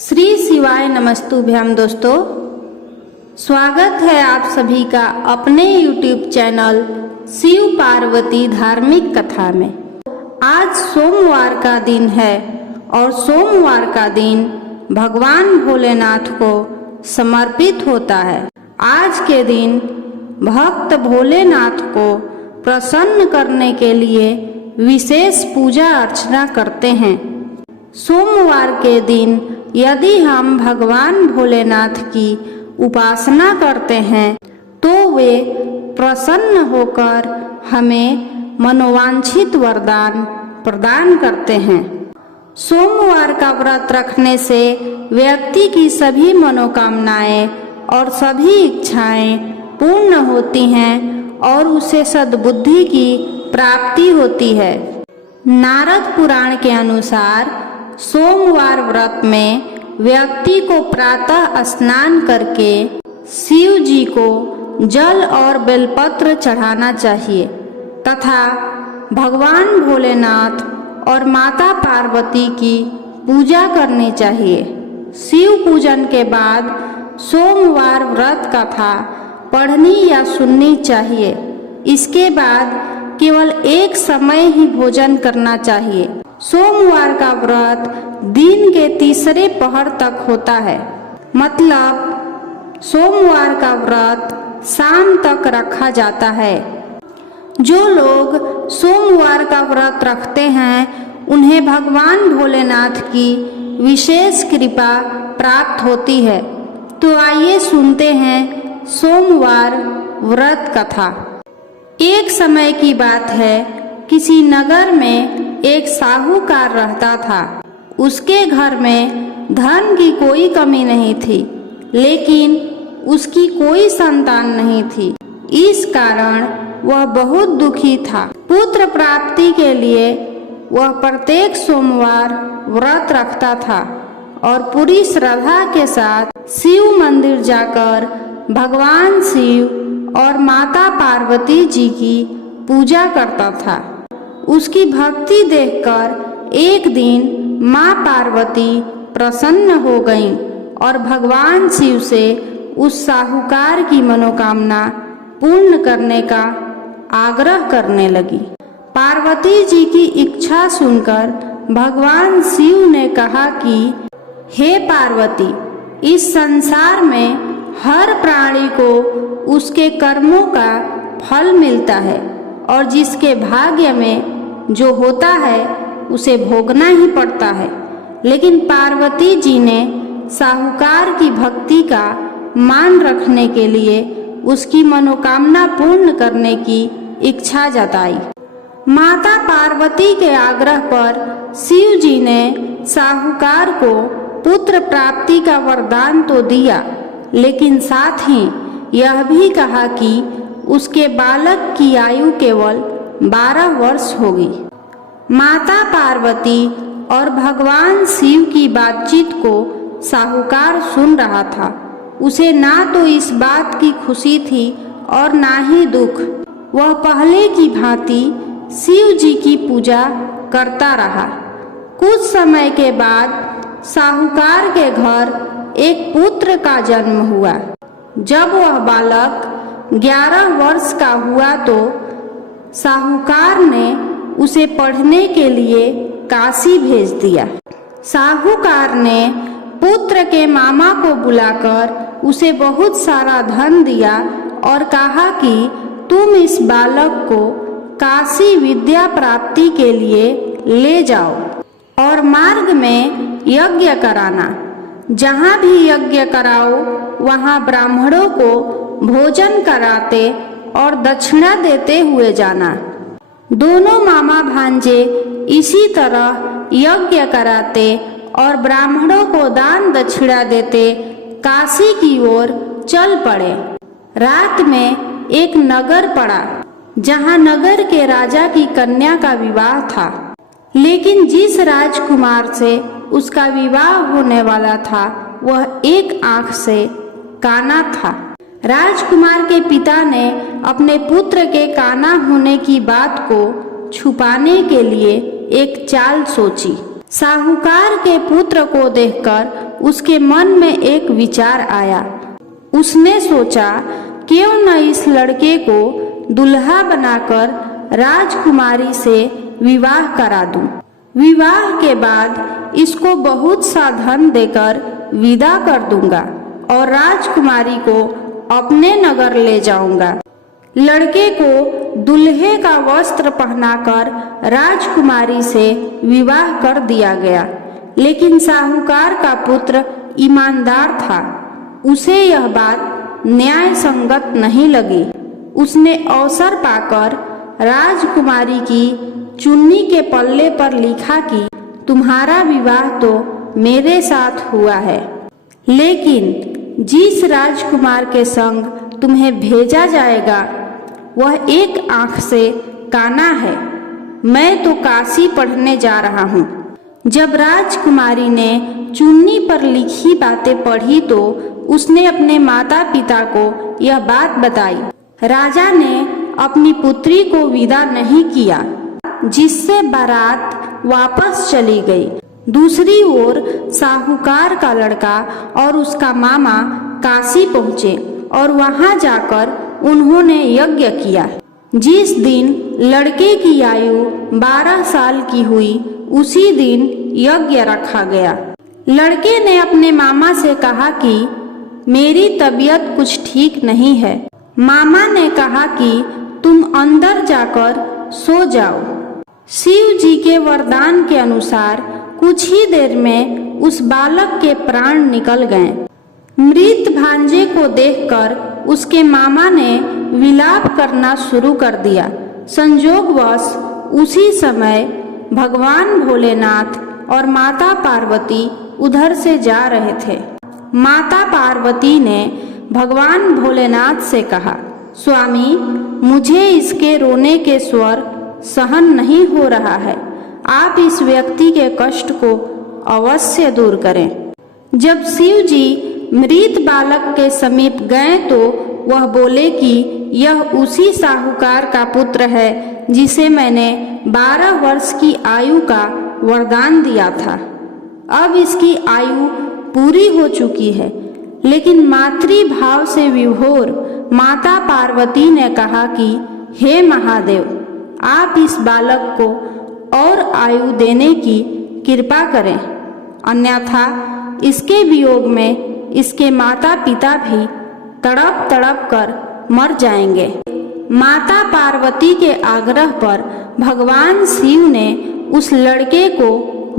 श्री शिवाय नमस्तुभ्यम। दोस्तों, स्वागत है आप सभी का अपने YouTube चैनल शिव पार्वती धार्मिक कथा में। आज सोमवार का दिन है और सोमवार का दिन भगवान भोलेनाथ को समर्पित होता है। आज के दिन भक्त भोलेनाथ को प्रसन्न करने के लिए विशेष पूजा अर्चना करते हैं। सोमवार के दिन यदि हम भगवान भोलेनाथ की उपासना करते हैं तो वे प्रसन्न होकर हमें मनोवांछित वरदान प्रदान करते हैं। सोमवार का व्रत रखने से व्यक्ति की सभी मनोकामनाएं और सभी इच्छाएं पूर्ण होती हैं और उसे सद्बुद्धि की प्राप्ति होती है। नारद पुराण के अनुसार सोमवार व्रत में व्यक्ति को प्रातः स्नान करके शिव जी को जल और बेलपत्र चढ़ाना चाहिए तथा भगवान भोलेनाथ और माता पार्वती की पूजा करनी चाहिए। शिव पूजन के बाद सोमवार व्रत कथा पढ़नी या सुननी चाहिए। इसके बाद केवल एक समय ही भोजन करना चाहिए। सोमवार का व्रत दिन के तीसरे पहर तक होता है, मतलब सोमवार का व्रत शाम तक रखा जाता है। जो लोग सोमवार का व्रत रखते हैं उन्हें भगवान भोलेनाथ की विशेष कृपा प्राप्त होती है। तो आइए सुनते हैं सोमवार व्रत कथा। एक समय की बात है, किसी नगर में एक साहूकार रहता था। उसके घर में धन की कोई कमी नहीं थी, लेकिन उसकी कोई संतान नहीं थी। इस कारण वह बहुत दुखी था। पुत्र प्राप्ति के लिए वह प्रत्येक सोमवार व्रत रखता था और पूरी श्रद्धा के साथ शिव मंदिर जाकर भगवान शिव और माता पार्वती जी की पूजा करता था। उसकी भक्ति देखकर एक दिन माँ पार्वती प्रसन्न हो गईं और भगवान शिव से उस साहूकार की मनोकामना पूर्ण करने का आग्रह करने लगी। पार्वती जी की इच्छा सुनकर भगवान शिव ने कहा कि हे पार्वती, इस संसार में हर प्राणी को उसके कर्मों का फल मिलता है और जिसके भाग्य में जो होता है उसे भोगना ही पड़ता है। लेकिन पार्वती जी ने साहूकार की भक्ति का मान रखने के लिए उसकी मनोकामना पूर्ण करने की इच्छा जताई। माता पार्वती के आग्रह पर शिव जी ने साहूकार को पुत्र प्राप्ति का वरदान तो दिया, लेकिन साथ ही यह भी कहा कि उसके बालक की आयु केवल 12 वर्ष होगी। माता पार्वती और भगवान शिव की बातचीत को साहूकार सुन रहा था। उसे ना तो इस बात की खुशी थी और ना ही दुख। वह पहले की भांति शिव जी की पूजा करता रहा। कुछ समय के बाद साहूकार के घर एक पुत्र का जन्म हुआ। जब वह बालक 11 वर्ष का हुआ तो साहूकार ने उसे पढ़ने के लिए काशी भेज दिया। साहूकार ने पुत्र के मामा को बुलाकर उसे बहुत सारा धन दिया और कहा कि तुम इस बालक को काशी विद्या प्राप्ति के लिए ले जाओ और मार्ग में यज्ञ कराना। जहाँ भी यज्ञ कराओ वहाँ ब्राह्मणों को भोजन कराते और दक्षिणा देते हुए जाना। दोनों मामा भांजे इसी तरह यज्ञ कराते और ब्राह्मणों को दान दक्षिणा देते काशी की ओर चल पड़े। रात में एक नगर पड़ा जहाँ नगर के राजा की कन्या का विवाह था, लेकिन जिस राजकुमार से उसका विवाह होने वाला था वह एक आंख से काना था। राजकुमार के पिता ने अपने पुत्र के काना होने की बात को छुपाने के लिए एक चाल सोची। साहूकार के पुत्र को देखकर उसके मन में एक विचार आया। उसने सोचा, क्यों न इस लड़के को दुल्हा बनाकर राजकुमारी से विवाह करा दूं। विवाह के बाद इसको बहुत सा धन देकर विदा कर दूंगा और राजकुमारी को अपने नगर ले जाऊंगा। लड़के को दुल्हे का वस्त्र पहनाकर राजकुमारी से विवाह कर दिया गया। लेकिन साहूकार का पुत्र ईमानदार था। उसे यह बात न्याय संगत नहीं लगी। उसने अवसर पाकर राजकुमारी की चुन्नी के पल्ले पर लिखा कि तुम्हारा विवाह तो मेरे साथ हुआ है, लेकिन जिस राजकुमार के संग तुम्हें भेजा जाएगा वह एक आंख से काना है। मैं तो काशी पढ़ने जा रहा हूँ। जब राजकुमारी ने चुन्नी पर लिखी बातें पढ़ी तो उसने अपने माता पिता को यह बात बताई। राजा ने अपनी पुत्री को विदा नहीं किया, जिससे बारात वापस चली गई। दूसरी ओर साहूकार का लड़का और उसका मामा काशी पहुँचे और वहां जाकर उन्होंने यज्ञ किया। जिस दिन लड़के की आयु 12 साल की हुई उसी दिन यज्ञ रखा गया। लड़के ने अपने मामा से कहा कि मेरी तबीयत कुछ ठीक नहीं है। मामा ने कहा कि तुम अंदर जाकर सो जाओ। शिव जी के वरदान के अनुसार कुछ ही देर में उस बालक के प्राण निकल गए। मृत भांजे को देखकर उसके मामा ने विलाप करना शुरू कर दिया। संजोगवश उसी समय भगवान भोलेनाथ और माता पार्वती उधर से जा रहे थे। माता पार्वती ने भगवान भोलेनाथ से कहा, स्वामी, मुझे इसके रोने के स्वर सहन नहीं हो रहा है। आप इस व्यक्ति के कष्ट को अवश्य दूर करें। जब शिव जी मृत बालक के समीप गए तो वह बोले कि यह उसी साहूकार का पुत्र है जिसे मैंने 12 वर्ष की आयु का वरदान दिया था। अब इसकी आयु पूरी हो चुकी है। लेकिन मातृभाव से विभोर माता पार्वती ने कहा कि हे महादेव, आप इस बालक को और आयु देने की कृपा करें, अन्यथा इसके वियोग में इसके माता पिता भी तड़प तड़प कर मर जाएंगे। माता पार्वती के आग्रह पर भगवान शिव ने उस लड़के को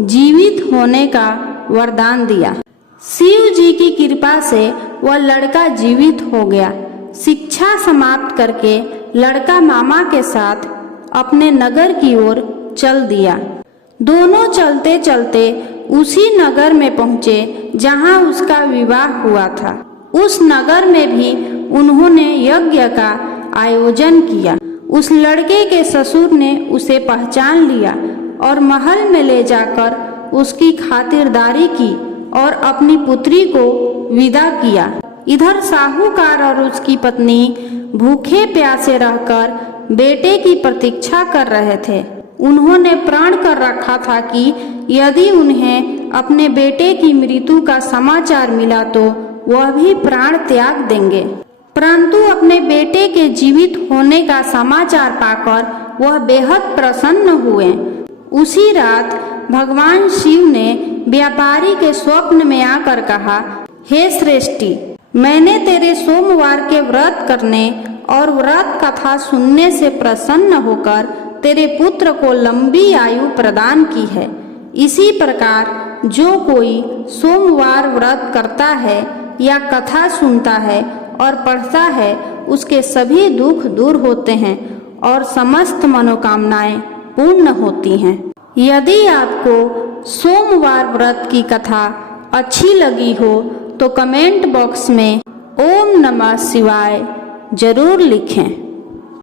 जीवित होने का वरदान दिया। शिव जी की कृपा से वह लड़का जीवित हो गया। शिक्षा समाप्त करके लड़का मामा के साथ अपने नगर की ओर चल दिया। दोनों चलते चलते उसी नगर में पहुँचे जहाँ उसका विवाह हुआ था। उस नगर में भी उन्होंने यज्ञ का आयोजन किया। उस लड़के के ससुर ने उसे पहचान लिया और महल में ले जाकर उसकी खातिरदारी की और अपनी पुत्री को विदा किया। इधर साहूकार और उसकी पत्नी भूखे प्यासे रहकर बेटे की प्रतीक्षा कर रहे थे। उन्होंने प्रण कर रखा था कि यदि उन्हें अपने बेटे की मृत्यु का समाचार मिला तो वह भी प्राण त्याग देंगे। परंतु अपने बेटे के जीवित होने का समाचार पाकर वह बेहद प्रसन्न हुए। उसी रात भगवान शिव ने व्यापारी के स्वप्न में आकर कहा, हे श्रेष्ठी, मैंने तेरे सोमवार के व्रत करने और व्रत कथा सुनने से प्रसन्न होकर तेरे पुत्र को लंबी आयु प्रदान की है। इसी प्रकार जो कोई सोमवार व्रत करता है या कथा सुनता है और पढ़ता है, उसके सभी दुख दूर होते हैं और समस्त मनोकामनाएं पूर्ण होती हैं। यदि आपको सोमवार व्रत की कथा अच्छी लगी हो तो कमेंट बॉक्स में ओम नमः शिवाय जरूर लिखें।